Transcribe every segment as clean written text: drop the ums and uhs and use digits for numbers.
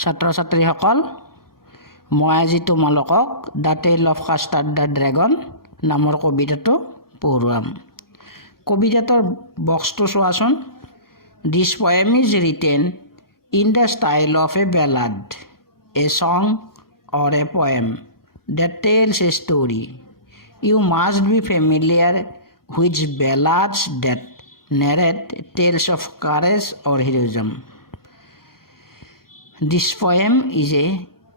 ছাত্ৰ ছাত্ৰীসকল মই আজি তোমালোকক দ্য টেল অফ কাষ্টাৰ্ড দ্য ড্ৰেগন নামৰ কবিতাটো পঢ়ুৱাম। কবিতাটোৰ বক্সটো চোৱাচোন। This poem is written in the style of a ballad, a song or a poem that tells a story. You must be familiar with ballads that narrate tales of courage or heroism. This poem is a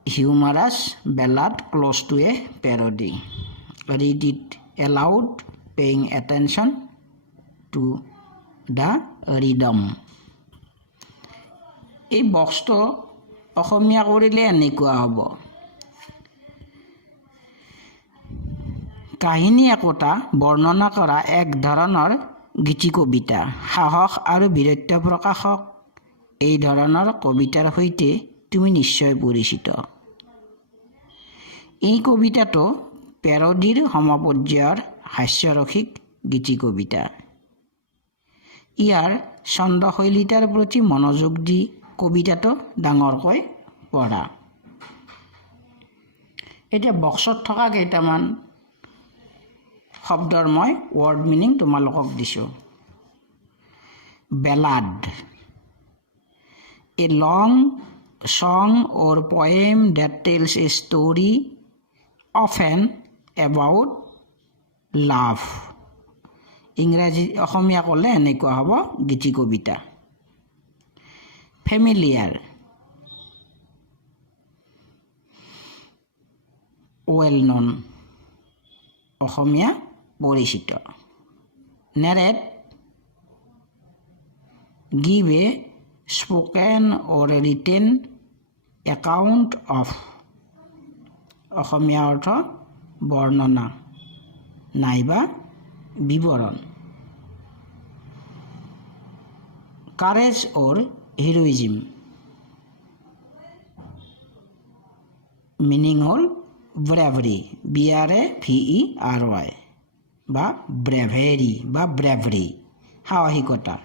humorous ballad close to a parody. Read it aloud, paying attention to the rhythm. এই বক্সটো অসমীয়া কৰিলে এনেকুৱা হ'ব। কাহিনী একোটা বৰ্ণনা কৰা এক ধৰণৰ গীতি কবিতা। সাহস আৰু বীৰত্ব প্ৰকাশক এই ধৰণৰ কবিতাৰ সৈতে তুমি নিশ্চয় পৰিচিত। এই কবিতাটো পেৰডিৰ সমপৰ্যায়ৰ হাস্যৰসিক গীতি কবিতা। ইয়াৰ ছন্দশৈলীতাৰ প্ৰতি মনোযোগ দি কবিতাটো ডাঙৰকৈ পঢ়া। এতিয়া বক্সত থকা কেইটামান শব্দৰ মই ৱৰ্ড মিনিং তোমালোকক দিছোঁ। Ballad, a long song or poem that tells a story, often about love. ইংৰাজী অসমীয়া ক'লে এনেকুৱা হ'ব গীতি কবিতা। ফেমিলিয়াৰ, ৱেল নন অসমীয়া পৰিচিত। নেৰেট, give a spoken or a written account of অসমীয়া অৰ্থ বৰ্ণনা নাইবা বিৱৰণ। কাৰেজ or heroism মিনিং হ'ল ব্ৰেভাৰী, BRAVERY বা ব্ৰেভেৰী বা ব্ৰেভৰী সাহসিকতা।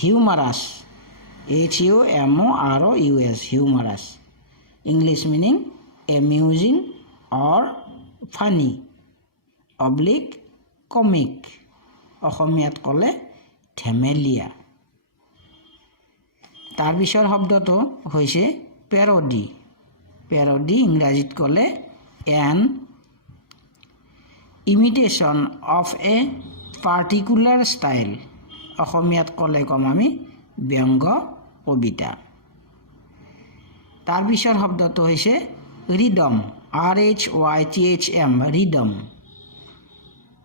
হিউমাৰাছ, HUMOROUS হিউমাৰাছ ইংলিছ মিনিং এমিউজিং অৰ ফানি অব্লিক কমিক অসমীয়াত ক'লে ধেমেলীয়া। তাৰ পিছৰ শব্দটো হৈছে পেৰডি। পেৰডি ইংৰাজীত ক'লে N imitation of a particular style অসমীয়াত ক'লে ক'ম আমি ব্যংগ কবিতা। তাৰ পিছৰ শব্দটো হৈছে rhythm, RHYTHM rhythm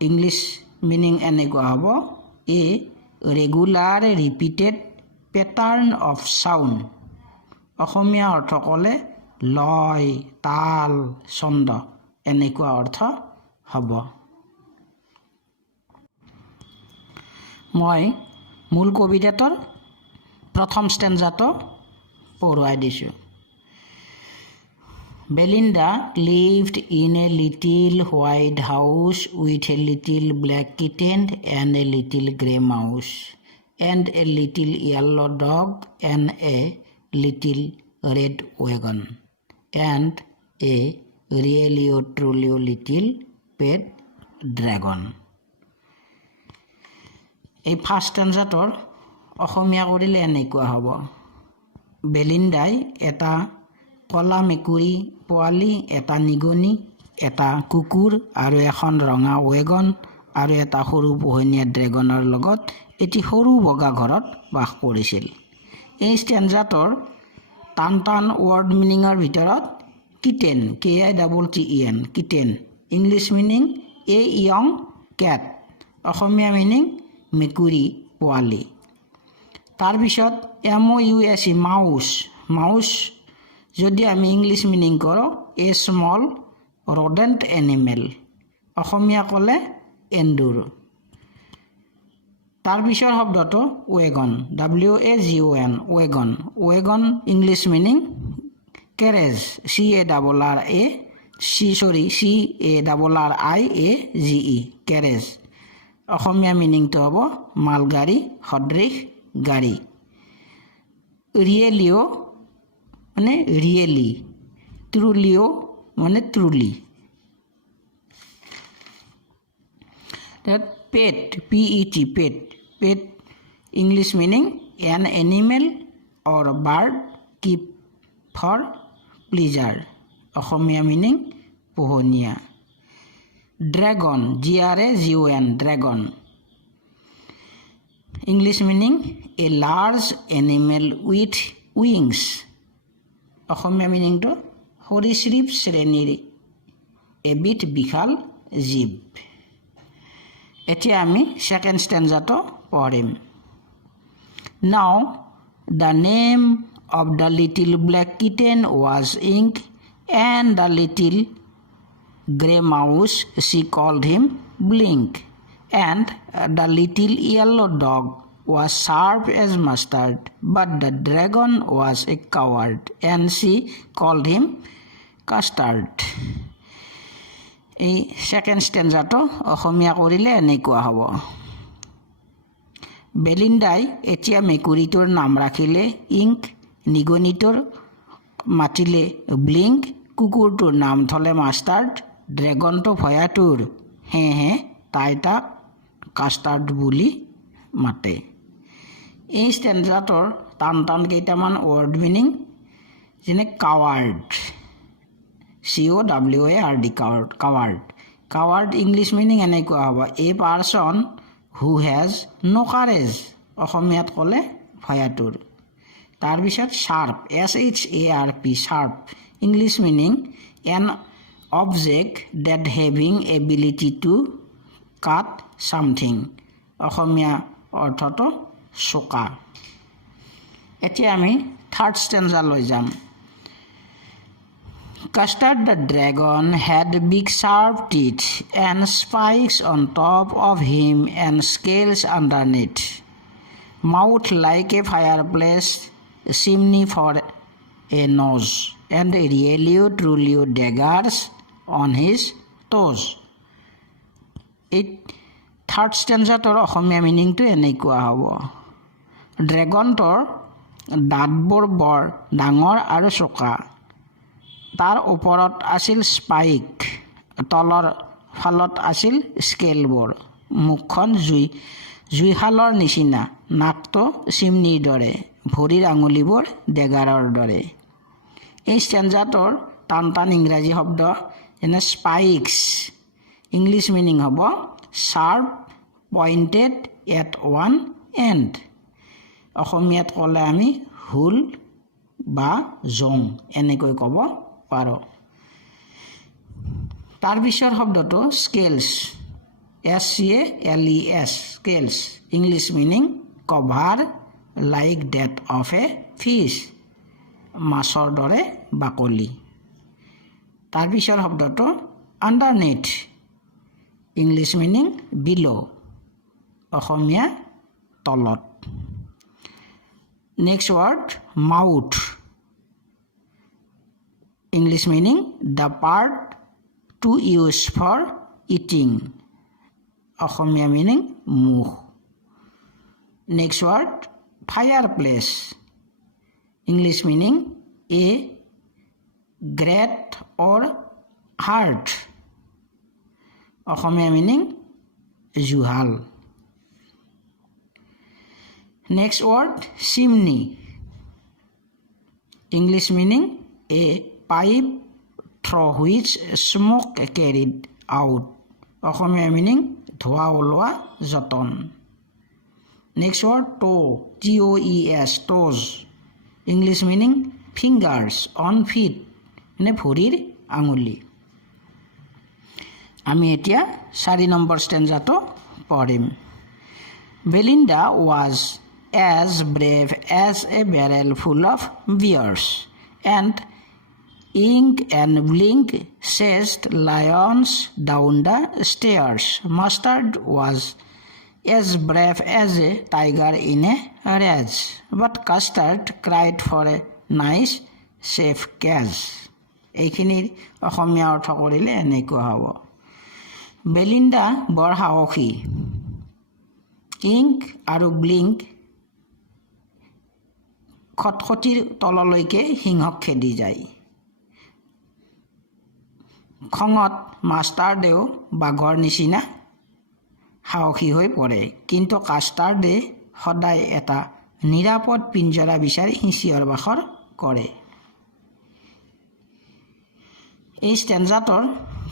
English meaning এনেকুৱা হ'ব a regular repeated pattern of sound Asomiya অৰ্থ ক'লে লয়, তাল, ছন্দ এনেকুৱা অৰ্থ হ'ব। মই মূল কবিতাটোৰ প্ৰথম ষ্টেঞ্জাটো পঢ়ুৱাই দিছোঁ। Belinda lived in a little white house with a little black kitten and a little grey mouse and a little yellow dog and a little red wagon and a really truly little pet dragon. এই first ষ্টেঞ্জাটোৰ অসমীয়া কৰিলে এনেকুৱা হ'ব। বেলিণ্ডাই এটা কলা মেকুৰী পোৱালি, এটা নিগনি, এটা কুকুৰ আৰু এখন ৰঙা ৱেগন আৰু এটা সৰু পোহনীয়া ড্ৰেগনৰ লগত এটি সৰু বগা ঘৰত বাস কৰিছিল। এই ষ্টেঞ্জাটোৰ টান টান ৱৰ্ড মিনিঙৰ ভিতৰত kitten, KITTEN kitten English meaning a young cat Asomiya meaning মেকুৰী পোৱালি। তাৰপিছত MOUSE মাউচ, মাউচ যদি আমি ইংলিছ মিনিং কৰোঁ এ স্মল ৰডেণ্ট এনিমেল অসমীয়া ক'লে এন্দুৰ। তাৰপিছৰ শব্দটো wagon, WAGON wagon. Wagon English meaning carriage, CARRIAGE carriage অসমীয়া মিনিংটো হ'ব মালগাড়ী সদৃশ গাড়ী। ৰিয়েলিও মানে ৰিয়েলি, ট্ৰুলিও মানে truly. That pet, P-E-T, pet. Pet, English meaning an animal or bird keep for pleasure. Asamiya meaning পোহনীয়া। Dragon, G-R-A-G-O-N, dragon. English meaning a large animal with wings. Asamiya meaning to সৰীসৃপ শ্ৰেণীৰ এবিধ বিশাল জীৱ। এতিয়া আমি সেকেন্ড স্টেঞ্জাটো পঢ়িম। Now the name of the little black kitten was Ink, and the little grey mouse, she called him Blink, and the little yellow dog was sharp as mustard, but the dragon was a coward, and she called him Custard. এই second স্টেঞ্জাটো অসমীয়া কৰিলে এনেকুৱা হ'ব। বেলিণ্ডাই এতিয়া মেকুৰীটোৰ নাম ৰাখিলে ink, নিগনিটোৰ মাতিলে blink, কুকুৰটোৰ নাম থলে মাষ্টাৰ্ড, ড্ৰেগনটো ভয়াটোৰ হে তাই তাক কাষ্টাৰ্ড বুলি মাতে। এই স্টেঞ্জাটোৰ টান টান কেইটামান ৱৰ্ড মিনিং, যেনে coward, COWARD, coward. Coward English meaning এনেকুৱা হ'ব, এ পাৰ্চন হু হেজ ন' কাৰেজ, অসমীয়াত ক'লে ভয়াতুৰ। তাৰপিছত sharp, SHARP, sharp, English meaning an object that having ability to cut something, Asomiya অৰ্থটো চোকা। এতিয়া আমি থাৰ্ড ষ্টেঞ্জালৈ যাম। Custard the dragon had big sharp teeth and spikes on top of him and scales underneath. Mouth like a fireplace chimney for a nose, and really truly daggers on his toes. It third stanza tor অসমীয়া মিনিংটো এনেকুৱা হ'ব। ড্ৰেগনটোৰ দাঁতবোৰ বৰ ডাঙৰ আৰু চোকা, তাৰ ওপৰত আছিল spike, তলৰ ফালত আছিল স্কেলবোৰ, মুখখন জুইশালৰ নিচিনা, নাকটো চিমনিৰ দৰে, ভৰিৰ আঙুলিবোৰ ডেগাৰৰ দৰে। এই ষ্টেঞ্জাটোৰ টান টান ইংৰাজী শব্দ যেনে স্পাইক্স, ইংলিছ মিনিং হ'ব sharp pointed at one and, অসমীয়াত ক'লে আমি হুল বা জং এনেকৈ ক'ব পাৰোঁ। তাৰ পিছৰ শব্দটো scales, SCALES, scales, English meaning cover like that of a fish, মাছৰ দৰে বাকলি। তাৰ পিছৰ শব্দটো আণ্ডাৰনেথ, ইংলিছ মিনিং বিল', অসমীয়া তলত। Next word mouth, English meaning the part to use for eating, Asamiya meaning মুখ। Next word fireplace, English meaning a grate or hearth, Asamiya meaning জুহাল। Next word chimney, English meaning a pipe through which smoke carried out, Asamiya meaning ধোঁৱা ওলোৱা যতন। Next word toe, TOES, toes, English meaning fingers on feet, মানে ভৰিৰ আঙুলি। আমি এতিয়া 4 নম্বৰ ষ্টেঞ্জাটো পঢ়িম। Belinda was as brave as a barrel full of bears, and Ink and Blink chased lions down the stairs. Mustard was as brave as a tiger in a rage, but Custard cried for a nice safe catch. এইখিনিৰ অসমীয়া অৰ্থ কৰিলে এনেকুৱা হ'ব। Belinda বৰ সাহসী, ink আৰু blink খটখটিৰ তললৈকে সিংহক খেদি যায়। খঙত মাষ্টাৰডেও বাঘৰ নিচিনা সাহসী হৈ পৰে, কিন্তু কাষ্টাৰ্ডে সদায় এটা নিৰাপদ পিঞ্জৰা বিচাৰি চিঞৰ বাখৰ কৰে। এই ষ্টেঞ্জাটোৰ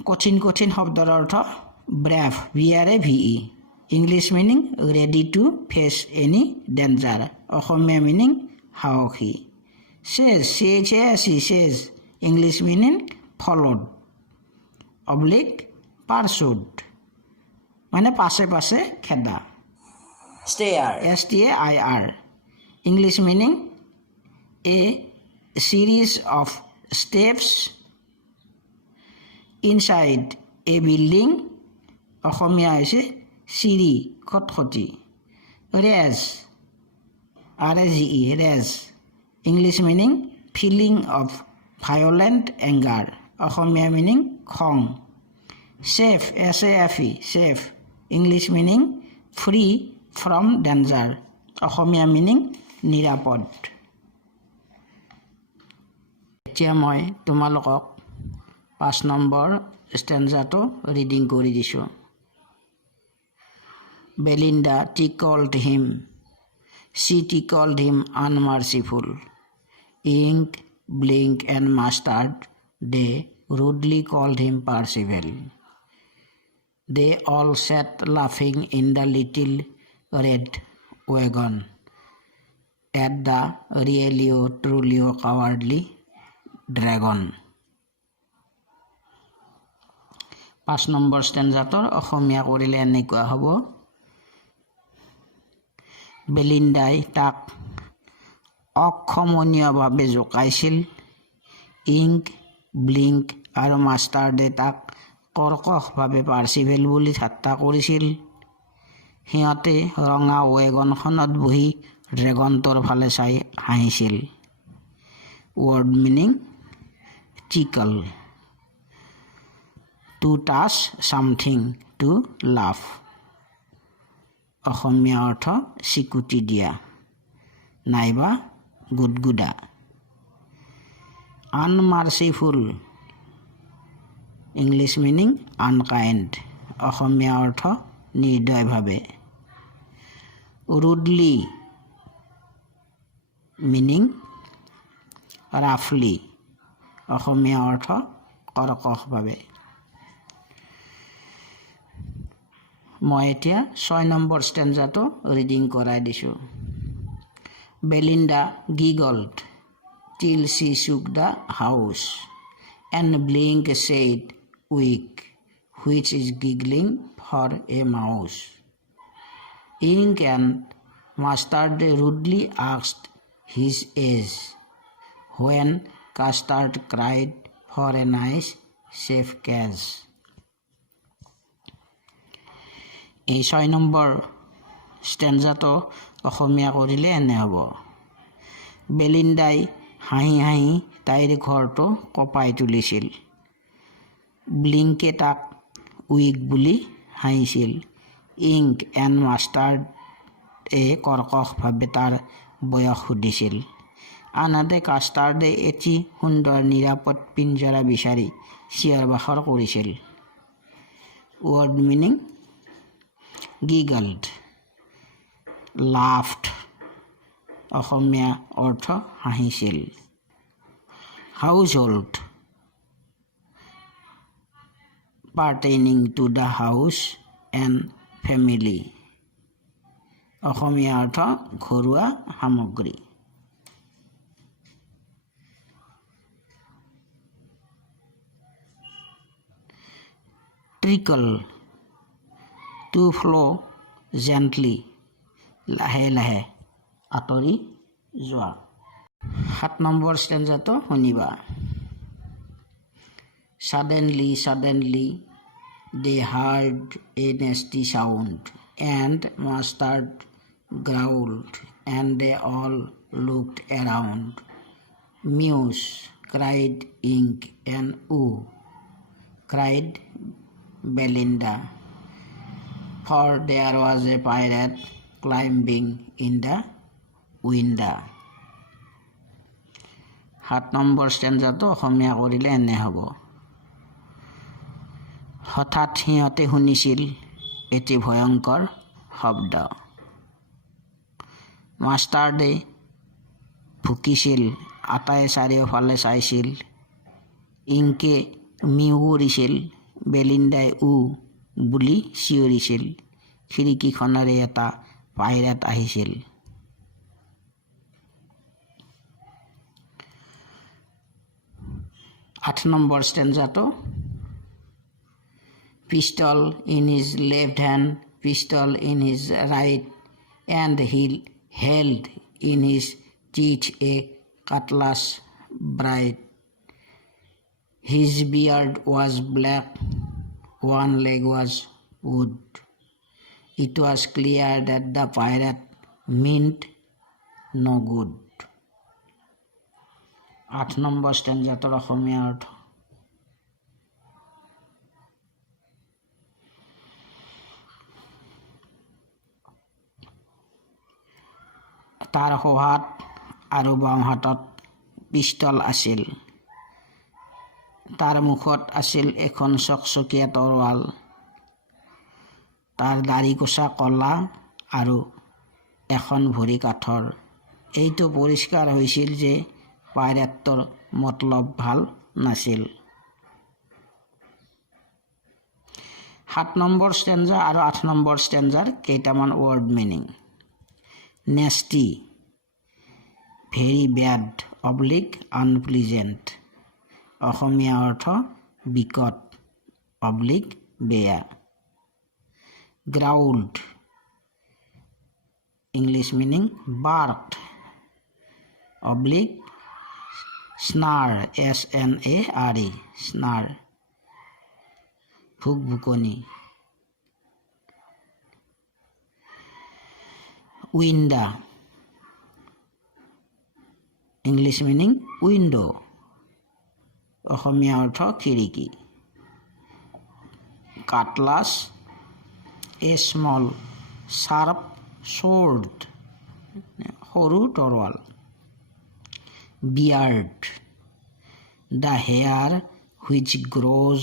কঠিন শব্দৰ অৰ্থ brave, BRAVE, English meaning ready to face any danger, Asomiya meaning সাহসী। চেজ, ইংলিছ মিনিং ফল'ড, পাৰ্চুড, মানে পাছে পাছে খেদা। STAIR, English meaning a series of steps inside a building, Asomiya হৈছে চিৰি, খটখটি। RAGE, English meaning feeling of violent anger, Asomiya meaning খং। SAFE, English meaning free from danger, Asomiya meaning নিৰাপদ। এতিয়া মই তোমালোকক 5 নম্বৰ ষ্টেঞ্জাটো ৰিডিং কৰি দিছোঁ। Belinda tickled him. She tickled him unmerciful. Ink, Blink, and Mustard, they rudely called him Percival. They all sat laughing in the little red wagon at the really truly cowardly dragon. 5 number ষ্টেঞ্জাটোৰ অসমীয়া কৰিলে এনেকুৱা হ'ব। বেলিণ্ডাই তাক অক্ষমনীয়ভাৱে জোকাইছিল। Ink, blink আৰু মাষ্টাৰ্ডে তাক কৰ্কশভাৱে পাৰ্চিভেল বুলি ঠাট্টা কৰিছিল। সিহঁতে ৰঙা ৱেগনখনত বহি ড্ৰেগনটোৰ ফালে চাই হাঁহিছিল। Word meaning tickle, to touch something, to love, Asomiya অৰ্থ চিকুটি দিয়া নাইবা গুদগুদা। আনমাৰ্চিফুল, ইংলিছ মিনিং আনকাইণ্ড, অসমীয়া অৰ্থ নিৰ্দয়ভাৱে। ৰুডলি মিনিং ৰাফলি, অসমীয়া অৰ্থ কৰ্কশভাৱে। মই এতিয়া 6 নম্বৰ ষ্টেঞ্জাটো ৰিডিং কৰাই দিছোঁ। Belinda giggled till she shook the house, and Blink said weak, which is giggling for a mouse. Ink and Mustard rudely asked his age, when Custard cried for a nice safe catch. এই 6 number ষ্টেঞ্জাটো অসমীয়া কৰিলে এনে হ'ব। বেলিণ্ডাই হাঁহি হাঁহি তাইৰ ঘৰটো কঁপাই তুলিছিল। ব্লিংকে তাক উইক বুলি হাঁহিছিল। ইংক এণ্ড মাষ্টাৰ্ডে কৰ্কশভাৱে তাৰ বয়স সুধিছিল। আনহাতে কাষ্টাৰ্ডে এটি সুন্দৰ নিৰাপদ পিঞ্জৰা বিচাৰি চিঞৰ বাখৰ কৰিছিল। ৱৰ্ড মিনিং giggled, laughed, অসমীয়া অৰ্থ হাঁহিছিল। Household, pertaining to the house and family, অসমীয়া অৰ্থ ঘৰুৱা সামগ্ৰী। Trickle, to flow gently, লাহে লাহে আঁতৰি যোৱা। 7 নম্বৰ ষ্টেঞ্জাটো শুনিবা। Suddenly they heard a nasty sound, and Mustard growled, and they all looked around. Mews, cried Ink, and ooh, cried Belinda, for there was a pirate climbing in the window. 7 number ষ্টেঞ্জাটো অসমীয়া কৰিলে এনে হ'ব। হঠাৎ সিহঁতে শুনিছিল এটি ভয়ংকৰ শব্দ। মাষ্টাৰদে ভুকিছিল, আটায়ে চাৰিওফালে চাইছিল। ইংকে মিউ কৰিছিল, বেলিণ্ডাই উ বুলি চিঞৰিছিল। খিৰিকীখনেৰে এটা পাইৰেট আহিছিল। 8 number ষ্টেঞ্জাটো pistol in his left hand, pistol in his right, and he held in his teeth a cutlass bright. His beard was black, one leg was wood. It was clear that the pirate meant no good. 8 number ষ্টেঞ্জাটোৰ অসমীয়া অৰ্থ। তাৰ সোঁহাত আৰু বাওঁ হাতত pistol আছিল। তাৰ মুখত আছিল এখন চকচকীয়া তৰোৱাল। তাৰ দাড়িকোছা কলা আৰু এখন ভৰি কাঠৰ। এইটো পৰিষ্কাৰ হৈছিল যে পাইৰেটটোৰ মতলব ভাল নাছিল। 7 নম্বৰ ষ্টেঞ্জা আৰু 8 নম্বৰ ষ্টেঞ্জাৰ কেইটামান word meaning. Nasty, very bad, oblique unpleasant. Asomiya অৰ্থ বিকট, অব্লিক বেয়া। Growled, English meaning barked, oblique snare, SNARE, snare, ভুক ভুকনি। Window, English meaning window, Asomiya অৰ্থ খিৰিকী। Cutlass, a small sharp sword, সৰু তৰোৱাল। Beard, the hair which grows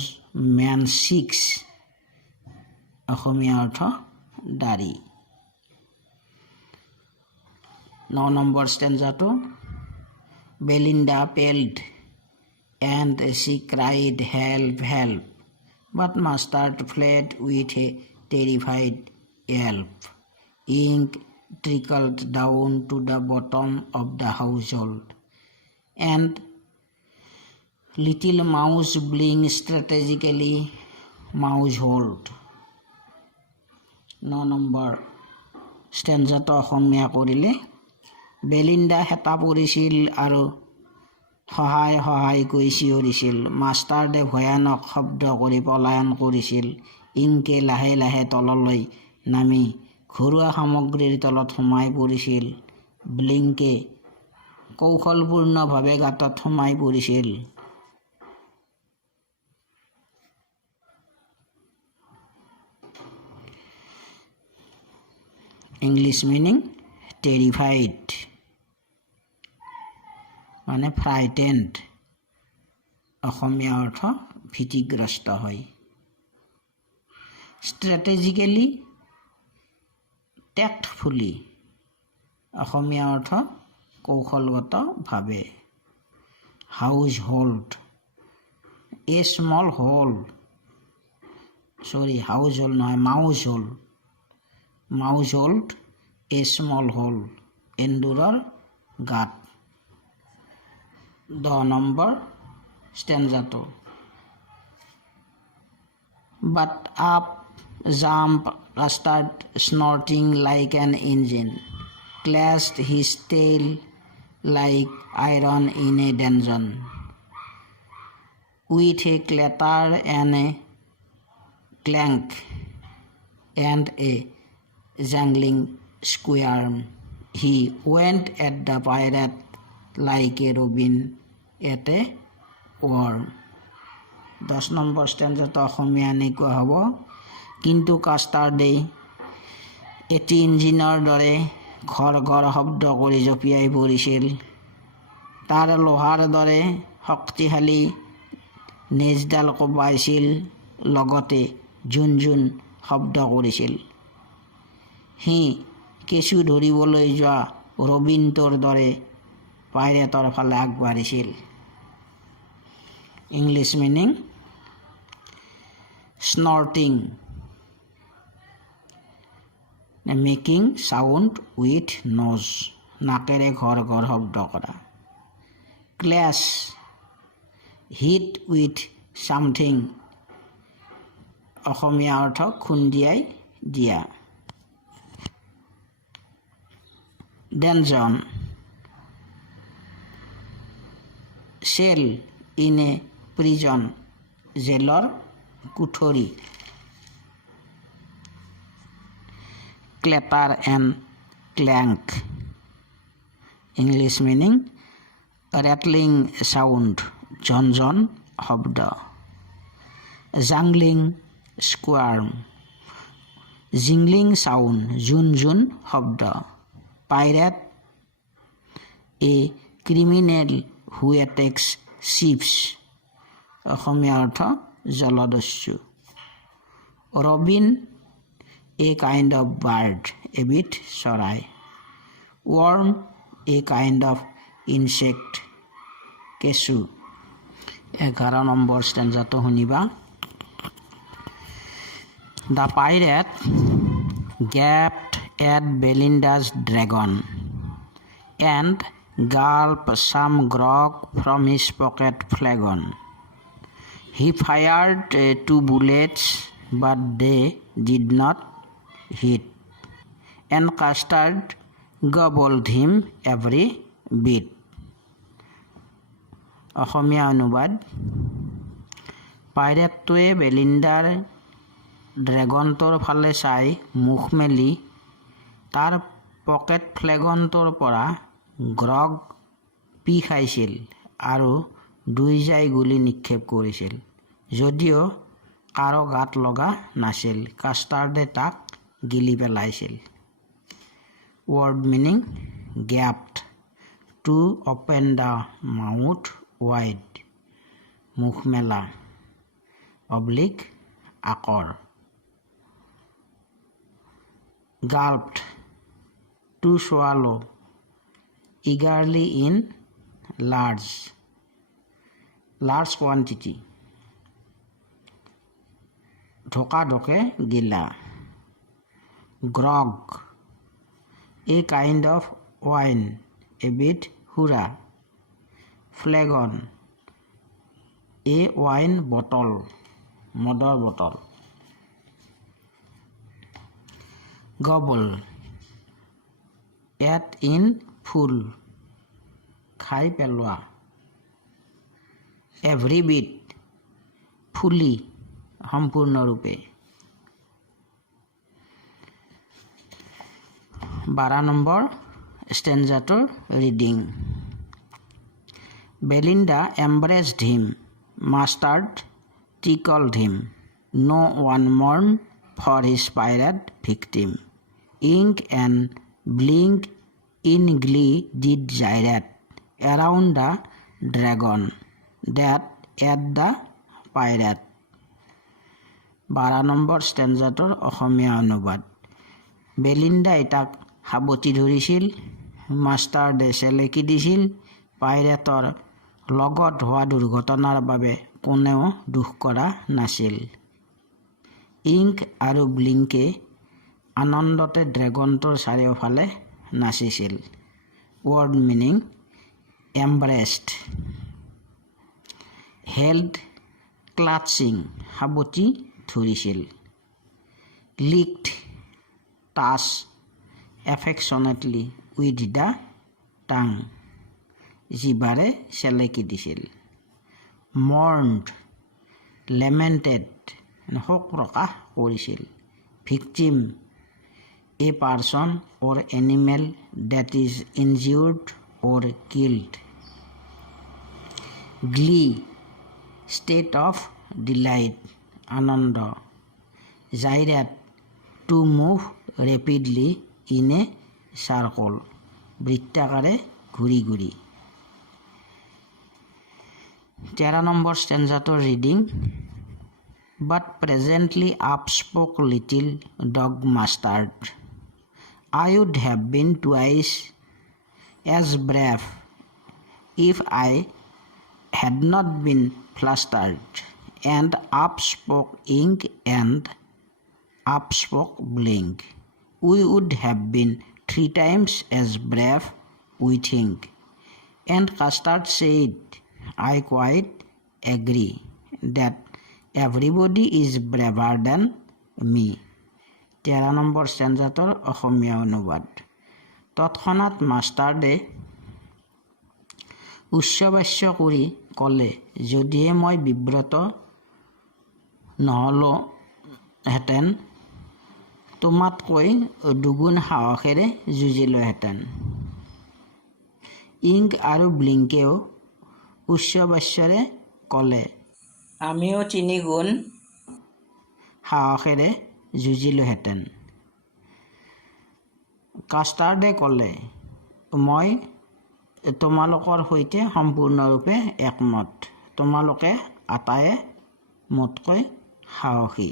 men cheeks, Asomiya অৰ্থ দাড়ি। 9 নম্বৰ ষ্টেঞ্জাটো Belinda paled and she cried help, help, but Mustard fled with a terrified yelp. Ink trickled down to the bottom of the household, and little mouse blinked strategically mousehold. 9 number ষ্টেঞ্জাটো অসমীয়া কৰিলে Belinda হেতা পৰিছিল আৰু সহায় সহায় কৈ চিঞৰিছিল। মাষ্টাৰদে ভয়ানক শব্দ কৰি পলায়ন কৰিছিল। ইংকে লাহে লাহে তললৈ নামি ঘৰুৱা সামগ্ৰীৰ তলত সোমাই পৰিছিল। ব্লিংকে কৌশলপূৰ্ণভাৱে গাঁতত সোমাই পৰিছিল। ইংলিছ মিনিং টেৰিফাইড, মানে ফ্ৰাইটেণ্ড। অসমীয়া অৰ্থ ভীতিগ্ৰস্ত হয়। ষ্ট্ৰেটেজিকেলি, টেক্টফুলি, অসমীয়া অৰ্থ কৌশলগতভাৱে। House hold, a small hole, house hold নহয়, mouse hold, mouse hold a small hole, এন্দুৰৰ গাঁত। 10 নম্বৰ ষ্টেঞ্জাটো but up jumped Mustard, snorting like an engine, clashed his tail like iron in a dungeon. With a clatter and a clank and a jangling squirm, he went at the pirate like a robin at a worm. 10 number ষ্টেঞ্জাটো অসমীয়া এনেকুৱা হ'ব, কিন্তু কাষ্টাৰ্ডে এটি ইঞ্জিনৰ দৰে ঘৰ ঘৰ শব্দ কৰি জঁপিয়াই পৰিছিল। তাৰ লোহাৰ দৰে শক্তিশালী নেজডাল কোবাইছিল, লগতে জোন জোন শব্দ কৰিছিল। সি কেঁচু ধৰিবলৈ যোৱা ৰবিনটোৰ দৰে পাইৰেটৰ ফালে আগবাঢ়িছিল। English meaning: snorting, making sound with nose, নাকেৰে ঘৰ ঘৰ শব্দ কৰা। ক্লেছ, হিট উইথ ছামথিং, অসমীয়া অৰ্থ খুন্দিয়াই দিয়া। Dungeon, cell in a prison, জেলৰ কোঠৰী। Clatter and clank, English meaning: rattling sound, ঝনঝন শব্দ। জাংলিং স্কুৱাৰ্ম, জিংলিং চাউণ্ড, জোন জোন শব্দ। পাইৰেট, এ ক্ৰিমিনেল হু এটেক্স শিপছ, অসমীয়া অৰ্থ জলদস্যু। Robin, a kind of bird, এবিধ চৰাই। Worm, a kind of insect, কেঁচু। 11 নম্বৰ ষ্টেঞ্জাটো শুনিবা। The pirate gaped at Belinda's dragon and gulped some grog from his pocket flagon. He fired 2 bullets, but they did not hit, and Custard gobbled him every bit. অসমীয়া অনুবাদ: পাইৰেটটোৱে বেলিণ্ডাৰ ড্ৰেগনটোৰ ফালে চাই মুখ মেলি তাৰ pocket ফ্লেগনটোৰ পৰা গ্ৰগ পি খাইছিল আৰু 2 জাই গুলী নিক্ষেপ কৰিছিল, যদিও কাৰো গাত লগা নাছিল। কাষ্টাৰ্ডে তাক গিলি পেলাইছিল। Word meaning: gaped, to open the mouth wide, মুখ মেলা, অব্লিক আকৰ। Gulped, to swallow, eagerly in large quantity, ঢোকা ঢোকে গিলা। Grog, a kind of wine, এবিধ সুৰা। ফ্লেগন, এ ৱাইন বটল, মদৰ bottle. Gobble, eat in full, খাই পেলোৱা। এভৰি বিট, ফুলি, সম্পূৰ্ণৰূপে। 12 নম্বৰ ষ্টেঞ্জাটোৰ reading. Belinda embraced him, Mustard tickled him, no one mourned for his pirate victim. Ink and blink in glee did gyrate around the dragon that ate the pirate. 12 number ষ্টেঞ্জাটোৰ অসমীয়া অনুবাদ। বেলিণ্ডাই তাক সাৱটি ধৰিছিল, মাষ্টাৰ্ডে চেলেকি দিছিল। পাইৰেটৰ লগত হোৱা দুৰ্ঘটনাৰ বাবে কোনেও দুখ কৰা নাছিল। ইংক আৰু ব্লিংকে আনন্দতে ড্ৰেগনটোৰ চাৰিওফালে নাচিছিল। Word meaning: embraced, held clutching, সাৱটি ধৰিছিল। Licked, touch affectionately with the tongue, জিভাৰে চেলেকি দিছিল। মৰ্নড, লেমেণ্টেড, শোক প্ৰকাশ কৰিছিল। Victim, a person or animal that is injured or killed. Glee, state of delight, আনন্দ। Gyrate, to move rapidly in a circle, বৃত্তাকাৰে ঘূৰি ঘূৰি। 13 নম্বৰ ষ্টেঞ্জাটোৰ reading But presently up spoke little dog Mustard. I would have been twice as brave if I had not been flustered. And up spoke Ink and up spoke Blink. We would have been 3 times as brave, we think. And Custard said, I quite agree that everybody is braver than me. 13 number ষ্টেঞ্জাটোৰ অসমীয়া অনুবাদ তৎক্ষণাৎ মাষ্টাৰ্ডে উচ্চবাচ্য কৰি ক'লে যদিহে মই বিব্ৰত নহ'লোহেঁতেন তোমাতকৈ দুগুণ সাহসেৰে যুঁজিলোহেঁতেন ইংক আৰু ব্লিংকেও উচ্চবাচ্যৰে ক'লে আমিও 3 গুণ সাহসেৰে যুঁজিলোহেঁতেন কাষ্টাৰ্ডে ক'লে মই তোমালোকৰ সৈতে সম্পূৰ্ণৰূপে একমত তোমালোকে আটায়ে মোতকৈ সাহসী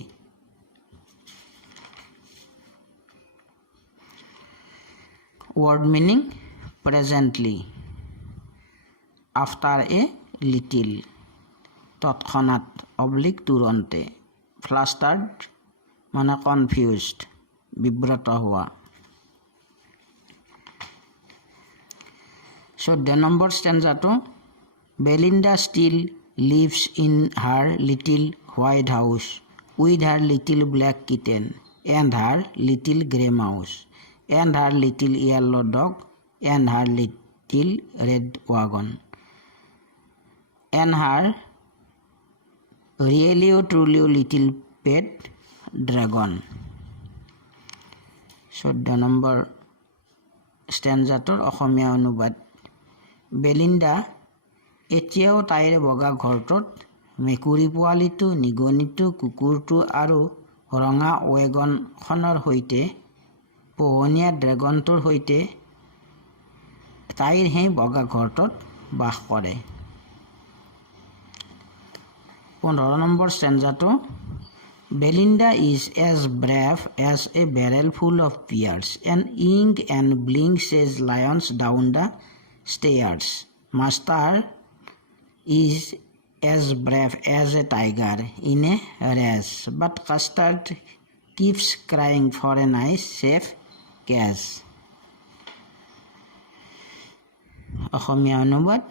word meaning presently after a little তৎক্ষণাৎ অব্লিক তুৰন্তে ফ্লাষ্টাৰ্ড মানে কনফিউজড বিব্ৰত হোৱা 14 নম্বৰ ষ্টেঞ্জাটো Belinda still lives in her little white house with her little black kitten and her little grey mouse and her little yellow dog and her little red wagon and her really or truly little pet dragon 14 number ষ্টেঞ্জাটোৰ অসমীয়া অনুবাদ Belinda এতিয়াও তাইৰ বগা ঘৰটোত মেকুৰী পোৱালিটো নিগনিটো কুকুৰটো আৰু ৰঙা ৱেগনখনৰ সৈতে পোহনীয়া ড্ৰেগনটোৰ সৈতে তাইৰ সেই বগা ঘৰটোত বাস কৰে 15 number ষ্টেঞ্জাটো Belinda is as brave as a barrel full of bears, and Ink and Blink says lions down the stairs. Master is as brave as a tiger in a race, but Custard keeps crying for a nice safe catch. অসমীয়া অনুবাদ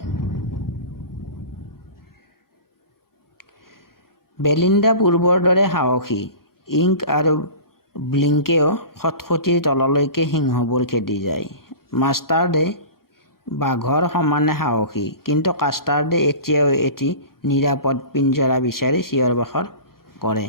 Belinda পূৰ্বৰ দৰে সাহসী ink আৰু ব্লিংকেও খটখটিৰ তললৈকে সিংহবোৰ খেদি যায় মাষ্টাৰ্ডে বাঘৰ সমানে সাহসী কিন্তু কাষ্টাৰ্ডে এতিয়াও এটি নিৰাপদ পিঞ্জৰা বিচাৰি চিঞৰ বাখৰ কৰে